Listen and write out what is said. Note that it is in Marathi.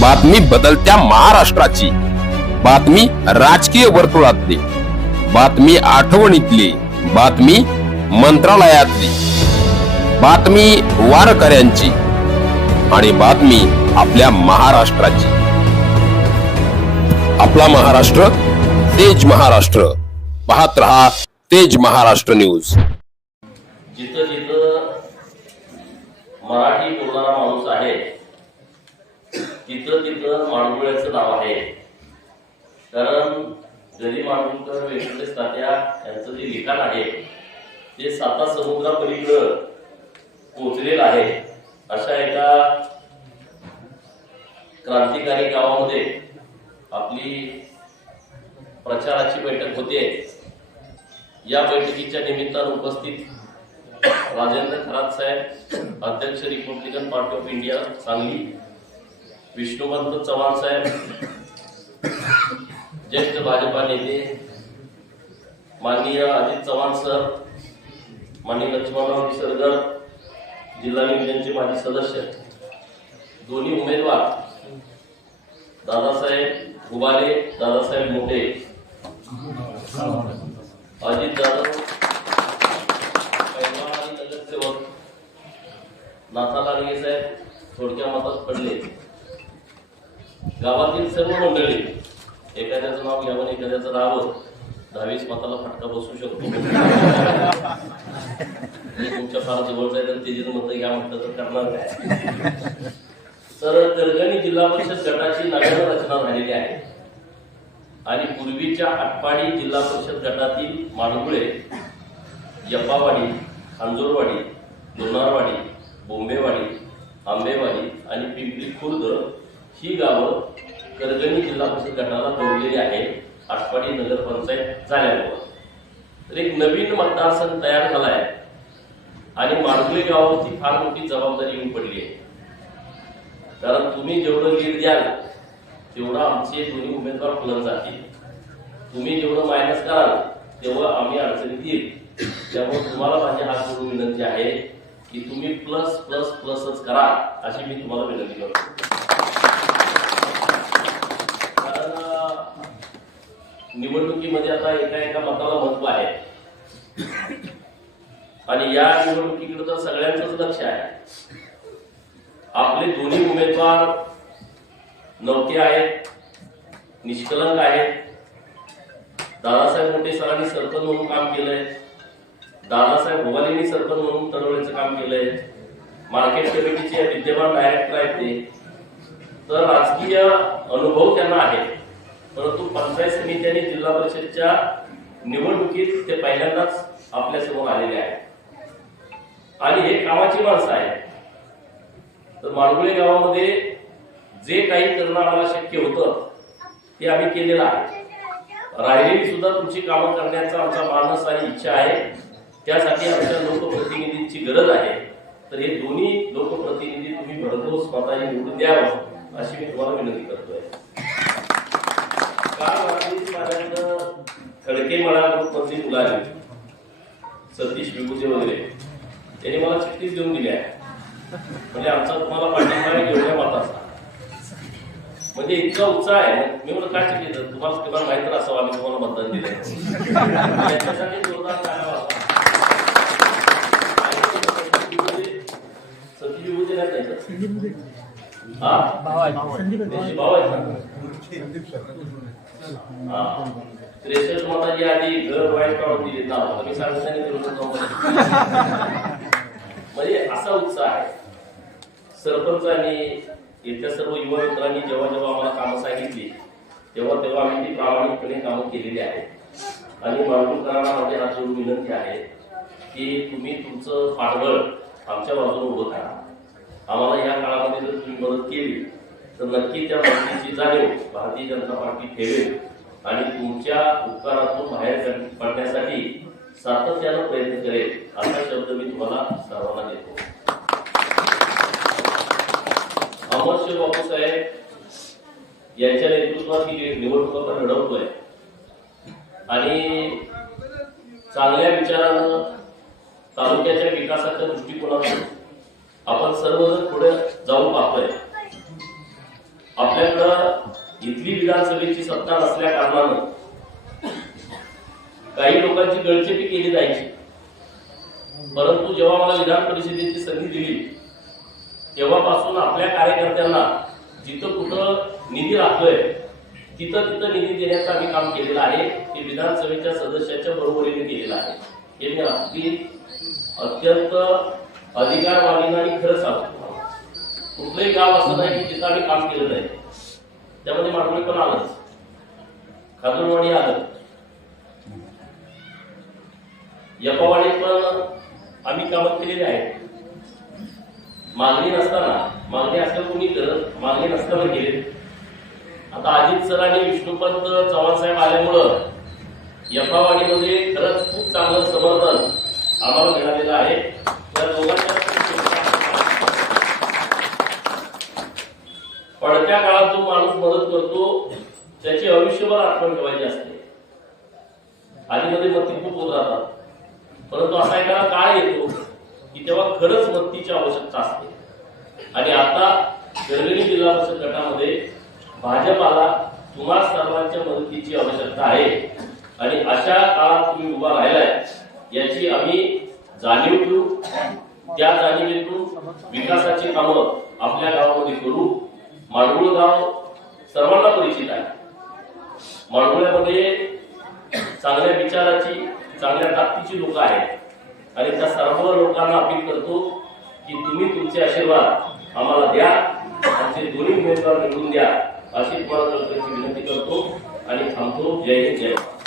बातमी बदलत्या महाराष्ट्राची, बातमी राजकीय वर्तुळातली, बातमी आठवणीतली, बातमी मंत्रालयातली, बातमी वारकऱ्यांची आणि बातमी आपल्या महाराष्ट्राची. आपला महाराष्ट्र तेज महाराष्ट्र. पाहत रहा तेज महाराष्ट्र न्यूज. जिथं जिथं मराठी बोलणारा माणूस आहे तिथं तिथं माडगुळ्याचं नाव आहे. कारण गदी माडगुळकर, व्यंकटेश तात्या यांचं जे लिखाण आहे ते साता समुद्रापलीकडं पोचलेलं आहे. अशा एका क्रांतिकारी गावामध्ये आपली प्रचाराची बैठक होते. या बैठकीच्या निमित्तानं उपस्थित राजेंद्र खरात साहेब, अध्यक्ष Republican Party of India Sangli, Vishnuvant Chavan साहेब, ज्येष्ठ भाजपा नेते माननीय अजित चव्हाण सर, माननीय लक्ष्मणराव विसरकर, जिल्हा नियोजनचे माजी सदस्य, दोन्ही उमेदवार दादासाहेब उबाले, दादासाहेब मोठे, अजित जाधव, पैलवान आणि नगरसेवक नाथा लांडगे साहेब थोडक्या मतात पडले. गावातील सर्व मंडळी, एखाद्याचं नाव घ्यावं एखाद्याचं राहावं, 10-20 मताला फटका बसू शकतो. तुमच्या फार जवळच आहे तर तेजीचं मत घ्या म्हटलं तर करणार काय. तर करगणी जिल्हा परिषद गटाची नव्यानं रचना झालेली आहे आणि पूर्वीच्या आटपाडी जिल्हा परिषद गटातील माडगुळे, यप्पावाडी, खांजोरवाडी, लोणारवाडी, बोंबेवाडी, आंबेवाडी आणि पिंपरी खुर्द ही गावं करगणी जिल्हा परिषद गटाला जोडलेली आहे. आटपाडी नगरपंचायत झाल्यामुळे तर एक नवीन मतदारसंघ तयार झाला आहे आणि माडगुळे गावावरती फार मोठी जबाबदारी येऊन पडली आहे. कारण तुम्ही जेवढं लीड द्याल तेवढं आमचे दोन्ही उमेदवार फुलत जातील. तुम्ही जेवढं मायनस कराल तेवढं आम्ही अडचणीत येईल. त्यामुळे तुम्हाला माझी हात जोडून विनंती आहे की तुम्ही प्लस प्लस प्लसच करा अशी मी तुम्हाला विनंती करतो. कारण निवडणुकीमध्ये आता एका मताला महत्व आहे आणि या निवडणुकीकडे तर सगळ्यांचंच लक्ष आहे. आपले दोन्ही उमेदवार नौके आहेत, निष्कलंक आहेत. दादासाहेब मोठे सरांनी सरपंच म्हणून काम केलंय, दादासाहेब भोवालेंनी सरपंच म्हणून तळवळीचं काम केलंय, मार्केट कमिटीचे विद्यमान डायरेक्टर आहेत ते. तर राजकीय अनुभव त्यांना आहे, परंतु पंचायत समिती आणि जिल्हा परिषदच्या निवडणुकीत ते पहिल्यांदाच आपल्या समोर आलेले आहेत आणि हे कामाची माणसं आहेत. तर माडगुळे गावामध्ये जे काही करणं आम्हाला शक्य होतं ते आम्ही केलेलं आहे. राहिलेली सुद्धा तुमची कामं करण्याचा आमचा मानस आणि इच्छा आहे. त्यासाठी आमच्या लोकप्रतिनिधींची गरज आहे. तर हे दोन्ही लोकप्रतिनिधी तुम्ही भरघोस मताने निवडून द्यावं अशी मी तुम्हाला विनंती करतोय. काल रात्री माझ्याकडं खडके मला ग्रुपमधली मुलं आली, सतीश विभूजे वगैरे, त्यांनी मला चिठ्ठीच देऊन दिली आहे. म्हणजे आमचा तुम्हाला पाठिंबा आहे एवढ्या मताचा, म्हणजे इतका उत्साह आहे. मी म्हणून काय चिठ्ठी तुम्हाला माहिती असावं आम्ही तुम्हाला मतदान दिलं त्याच्यासाठी जोरदार काय सतीश विभूजे नाही भाऊ आहेत ना. 63 मताची आधी घर वाईट काढून दिली ना, मी सांगितलं म्हणजे असा उत्साह आहे. सरपंचांनी, इथल्या सर्व युवा मित्रांनी जेव्हा जेव्हा आम्हाला कामं सांगितली तेव्हा तेव्हा आम्ही ती प्रामाणिकपणे कामं केलेली आहेत. आणि माडगुळकरांना माझी हात जोडून विनंती आहे की तुम्ही तुमचं पाठबळ आमच्या बाजूने उभं करा. आम्हाला या काळामध्ये जर तुम्ही मदत केली तर नक्की त्या मदतीची जाणीव भारतीय जनता पार्टी ठेवेल आणि तुमच्या उपकारातून बाहेर पडण्यासाठी सातत्यानं प्रयत्न करेल असा शब्द मी तुम्हाला सर्वांना देतो. अमरशेर बापू साहेब यांच्या नेतृत्वात ही निवडणूक आपण लढवतोय आणि चांगल्या विचारानं तालुक्याच्या विकासाच्या दृष्टिकोनातून आपण सर्वजण पुढे जाऊन पाहतोय. आपल्याकडं इथली विधानसभेची सत्ता नसल्या कारणानं काही लोकांची गळचेपी केली जायची, परंतु जेव्हा मला विधान परिषदेची संधी दिली तेव्हापासून आपल्या कार्यकर्त्यांना जिथं कुठं निधी लागतोय तिथं तिथं निधी देण्याचं आम्ही काम केलेलं आहे. ते विधानसभेच्या सदस्याच्या बरोबरीने केलेलं आहे. हे मी अगदी अत्यंत अधिकारवाणीनं आणि खरं सांगतो. कुठलंही गाव असं नाही की जिथं आम्ही काम केलं नाही. त्यामध्ये माडगुळे पण आलंच, खाजूरवाडी आलं, यपावाडी पण आम्ही कामं केलेली आहेत. मागणी नसताना, मागणी असल्यावर कोणी करत, मागणी नसताना केले. आता अजित सर आणि विष्णुपंत चव्हाण साहेब आल्यामुळं यपावाडीमध्ये खरंच खूप चांगलं समर्थन आम्हाला मिळालेलं आहे. त्या दोघांच्या पडत्या काळात जो माणूस मदत करतो त्याची आयुष्यभर आठवण ठेवायची असते. आधीमध्ये मत्ती खूप होत राहतात, परंतु असा एखादा काळ येतो की तेव्हा खरंच मत्तीची आवश्यकता असते. आणि आता गरगणी जिल्हा परिषद गटामध्ये भाजपाला तुम्हा सर्वांच्या मदतीची आवश्यकता आहे. आणि अशा काळात तुम्ही उभा राहिलाय याची आम्ही जाणीव ठेवू. त्या जाणीवेतून विकासाची कामं आपल्या गावामध्ये करू. माडगुळ गाव सर्वांना परिचित आहे. माडगुळ्यामध्ये चांगल्या विचाराची, चांगल्या ताकदीची लोक आहेत आणि त्या सर्व लोकांना अपील करतो की तुम्ही तुमचे आशीर्वाद आम्हाला द्या, आमचे दोन्ही उमेदवार निवडून द्या अशी तुम्हाला विनंती करतो आणि थांबतो. जय हिंद, जय भारत.